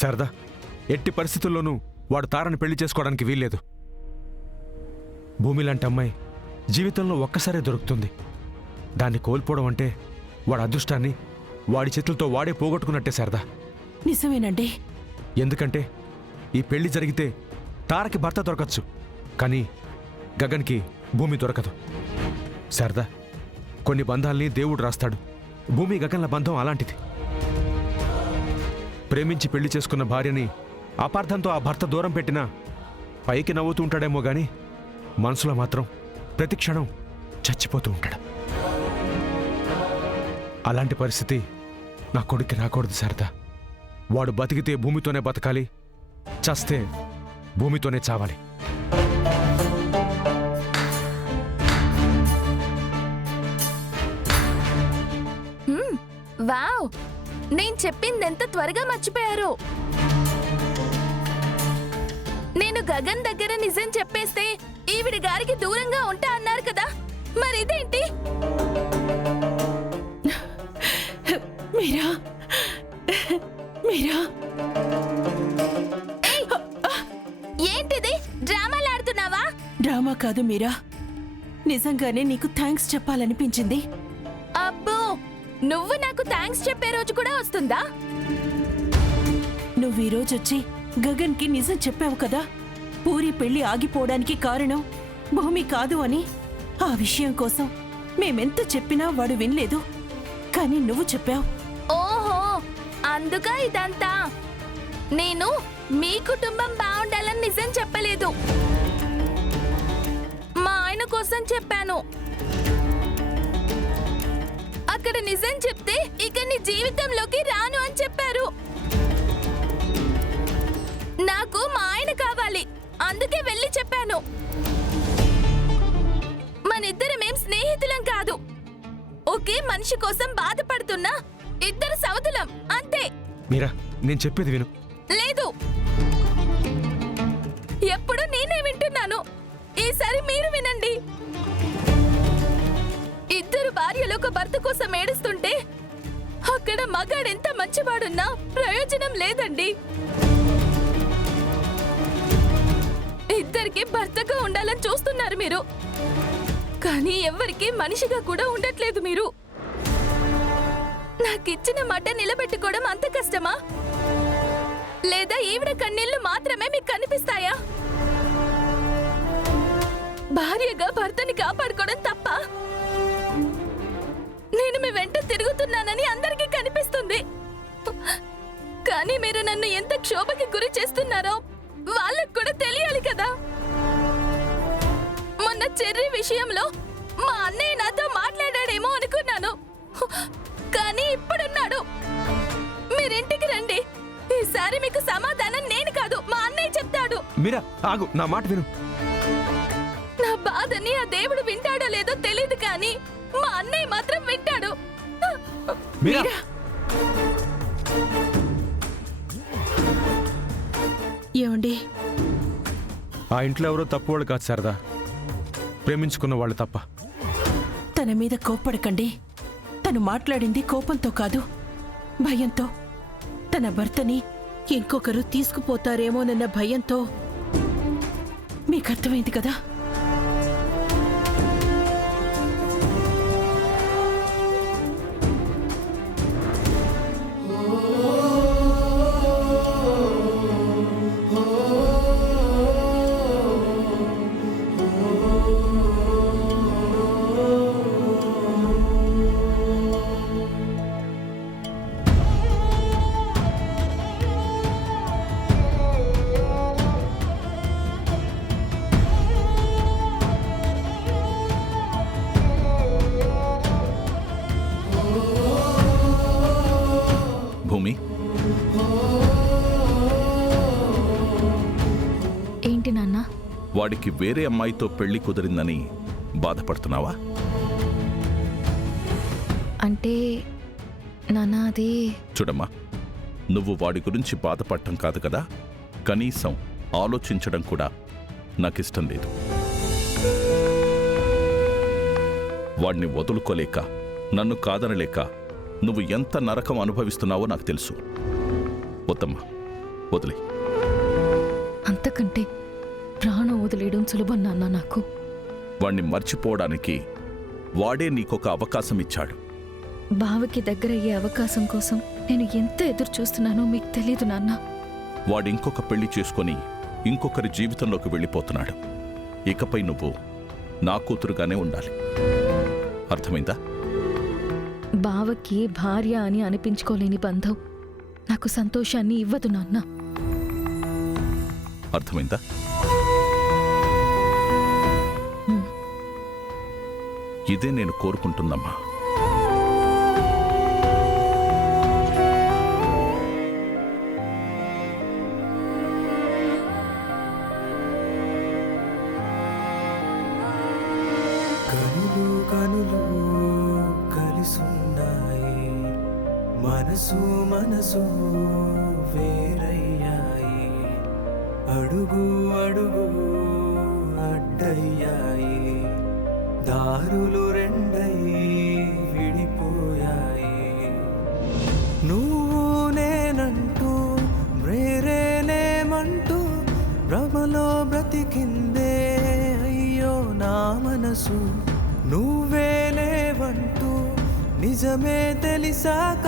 శారదా, ఎట్టి పరిస్థితుల్లోనూ వాడు తారని పెళ్లి చేసుకోవడానికి వీల్లేదు. భూమి లాంటి అమ్మాయి జీవితంలో ఒక్కసారే దొరుకుతుంది. దాన్ని కోల్పోవడం అంటే వాడి అదృష్టాన్ని వాడి చేతులతో వాడే పోగొట్టుకున్నట్టే శారదా. నిజమేనండి. ఎందుకంటే ఈ పెళ్లి జరిగితే తారకి భర్త దొరకచ్చు, కానీ గగన్కి భూమి దొరకదు. శారదా, కొన్ని బంధాల్ని దేవుడు రాస్తాడు. భూమి గగన్ల బంధం అలాంటిది. ప్రేమించి పెళ్లి చేసుకున్న భార్యని అపార్థంతో ఆ భర్త దూరం పెట్టినా పైకి నవ్వుతూ ఉంటాడేమో గాని మనసులో మాత్రం ప్రతి క్షణం చచ్చిపోతూ ఉంటాడు. అలాంటి పరిస్థితి నా కొడుక్కి రాకూడదు శారదా. వాడు బతికితే భూమితోనే బతకాలి, చస్తే భూమితోనే చావాలి. వావ్, నేను చెప్పిందెంత త్వరగా మర్చిపోయారు. నేను గగన్ దగ్గర నిజం చెప్పేస్తే ఈవిడి గారికి దూరంగా ఉంటా అన్నారు కదా, మరి ఇదేంటి? మీరా మీరా ఏంటిది? డ్రామాలాడుతున్నావా? డ్రామా కాదు మీరా, నిజంగానే నీకు థ్యాంక్స్ చెప్పాలనిపించింది. అబ్బో, నువ్వు నాకు థ్యాంక్స్ చెప్పే రోజు కూడా వస్తుందా? నువ్వు ఈ రోజు వచ్చి గగన్ కి నిజం చెప్పావు కదా, పూరి పెళ్లి ఆగిపోవడానికి కారణం భూమి కాదు అని. ఆ విషయం కోసం మేమెంత చెప్పినా వాడు వినలేదు, కానీ నువ్వు చెప్పావు. ఓహో, అందుక ఇదంతా. నేను మీ కుటుంబం బాగుండాలని నిజం చెప్పలేదు, మా ఆయన కోసం చెప్పాను. అక్కడ నిజం చెప్తే ఇక నీ జీవితంలోకి రాను అని చెప్పారు. నాకు మా ఆయన కావాలి, అందుకే వెళ్ళి చెప్పాను. మనిద్దరమేం స్నేహితులం కాదు, ఒకే మనిషి కోసం బాధపడుతున్నా ఇద్దరు సవతులం అంతే. మీరా, నేను చెప్పేది విను. లేదు, ఎప్పుడు నేనే వింటున్నాను, ఈసారి మీరు వినండి. ఇద్దరు భార్యలు ఒక భర్త కోసం ఏడుస్తుంటే అక్కడ మగాడెంత మంచివాడున్నా ప్రయోజనం లేదండి. ఇద్దరికి భర్తగా ఉండాలని చూస్తున్నారు మీరు, కానీ ఎవరికి మనిషిగా కూడా ఉండట్లేదు మీరు. నాకిచ్చిన మాట నిలబెట్టుకోవడం అంత కష్టమా? లేదా ఈవిడ కన్నీళ్లు మాత్రమే మీకు కనిపిస్తాయా? భార్యగా భర్తని కాపాడుకోవడం తప్ప? నేను మీ వెంట తిరుగుతున్నానని అందరికీ కనిపిస్తుంది, కానీ మీరు నన్ను ఎంత క్షోభకి గురి చేస్తున్నారో వాళ్ళకు కూడా తెలియాలి కదా. మొన్న చెర్రీ విషయంలో మా అన్నయ్య నాతో మాట్లాడాడేమో అనుకున్నాను, కానీ ఇప్పుడున్నాడు. మీరింటికి రండి, ఈసారి మీకు సమాధానం నేను కాదు మా అన్నయ్య చెప్తాడు. మీరా, ఆగు, నా మాట విను. నా బాధని ఆ దేవుడు వింటాడో లేదో తెలియదు, కానీ మా అన్నయ్య మాత్రం వింటాడు. మీరా, ఏమండి, ఆ ఇంట్లో ఎవరో తప్పు వాళ్ళు కాదు శారదా, ప్రేమించుకున్న వాళ్ళు తప్ప. తన మీద కోప్పడకండి. తను మాట్లాడింది కోపంతో కాదు, భయంతో. తన భర్తని ఇంకొకరు తీసుకుపోతారేమోనన్న భయంతో. మీకు అర్థమైంది కదా? భూమి, ఏంటి నాన్న? వాడికి వేరే అమ్మాయితో పెళ్లి కుదిరిందని బాధపడుతున్నావా? అంటే నాన్న, అది చూడమ్మా, నువ్వు వాడి గురించి బాధపడటం కాదు కదా, కనీసం ఆలోచించడం కూడా నాకిష్టం లేదు. వాడిని వదులుకోలేక, నన్ను కాదనలేక నువ్వు ఎంత నరకం అనుభవిస్తున్నావో నాకు తెలుసు. వద్దమ్మా, వదిలే. అంతకంటే ప్రాణం వదిలేయడం సులభం నాన్న నాకు. వాణ్ణి మర్చిపోవడానికి వాడే నీకొక అవకాశం ఇచ్చాడు. బావకి దగ్గరయ్యే అవకాశం కోసం నేను ఎంత ఎదురు చూస్తున్నానో మీకు తెలీదు నాన్న. వాడు ఇంకొక పెళ్లి చేసుకొని ఇంకొకరి జీవితంలోకి వెళ్ళిపోతున్నాడు. ఇకపై నువ్వు నా కూతురుగానే ఉండాలి. అర్థమైందా? బావకి భార్య అని అనిపించుకోలేని బంధం నాకు సంతోషాన్ని ఇవ్వదు నాన్న. అర్థమైందా? ఇదే నేను కోరుకుంటున్నమ్మా. కనులు కనులు కలిసున్నాయి, మనసు మనసు వేరయ్యాయి, అడుగు అడుగు అడ్డయ్యాయి, దారులు రెండై విడిపోయాయి. నువ్వు నేనంటూ వేరేనేమంటూ భ్రమలో బ్రతికిందే అయ్యో నా మనసు. నువ్వే లేవంటూ నిజమే తెలిసాక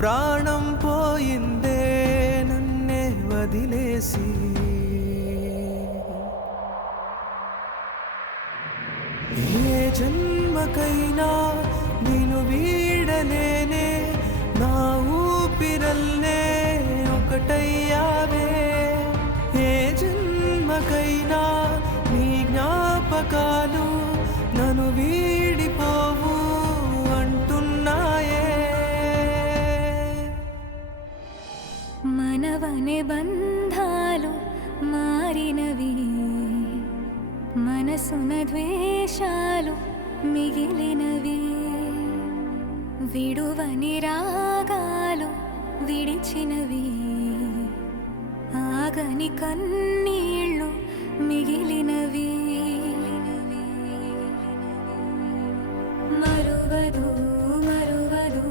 ప్రాణం పోయిందే నన్నే వదిలేసి. ఏ జన్మకైనా నేను వీడలేనే, నా ఊపిరల్నే ఒకటయ్యావే. ఏ జన్మకైనా నీ జ్ఞాపకాలు నన్ను వీడిపోవు అంటున్నాయే. మనవనే బంధాలు మారినవి, మనసున ద్వేషాలు మిగిలినవి, విడువని రాగాలు విడిచినవి, ఆగని కన్నీళ్ళు మిగిలినవి. మరువదు మరువదు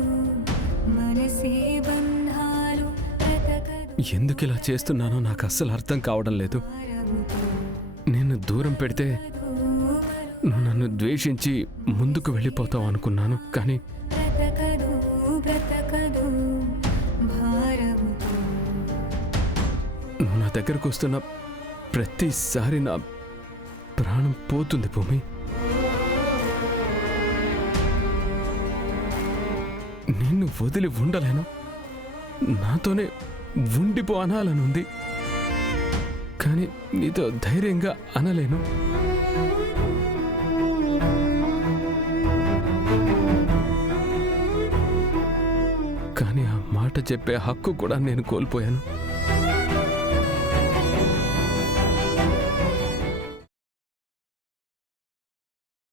మనసే బంధాలు బ్రతకదు. ఎందుకిలా చేస్తున్నానో నాకు అస్సలు అర్థం కావడం లేదు. నేను దూరం పెడితే నువ్వు నన్ను ద్వేషించి ముందుకు వెళ్ళిపోతావు అనుకున్నాను. కానీ బ్రతకదు బ్రతకదు భారముతో. నువ్వు నా దగ్గరకు వస్తున్న ప్రతిసారి నా ప్రాణం పోతుంది భూమి. నిన్ను వదిలి ఉండలేను. నాతోనే ఉండిపో అనాలనుంది, కానీ నీతో ధైర్యంగా అనలేను. కానీ ఆ మాట చెప్పే హక్కు కూడా నేను కోల్పోయాను.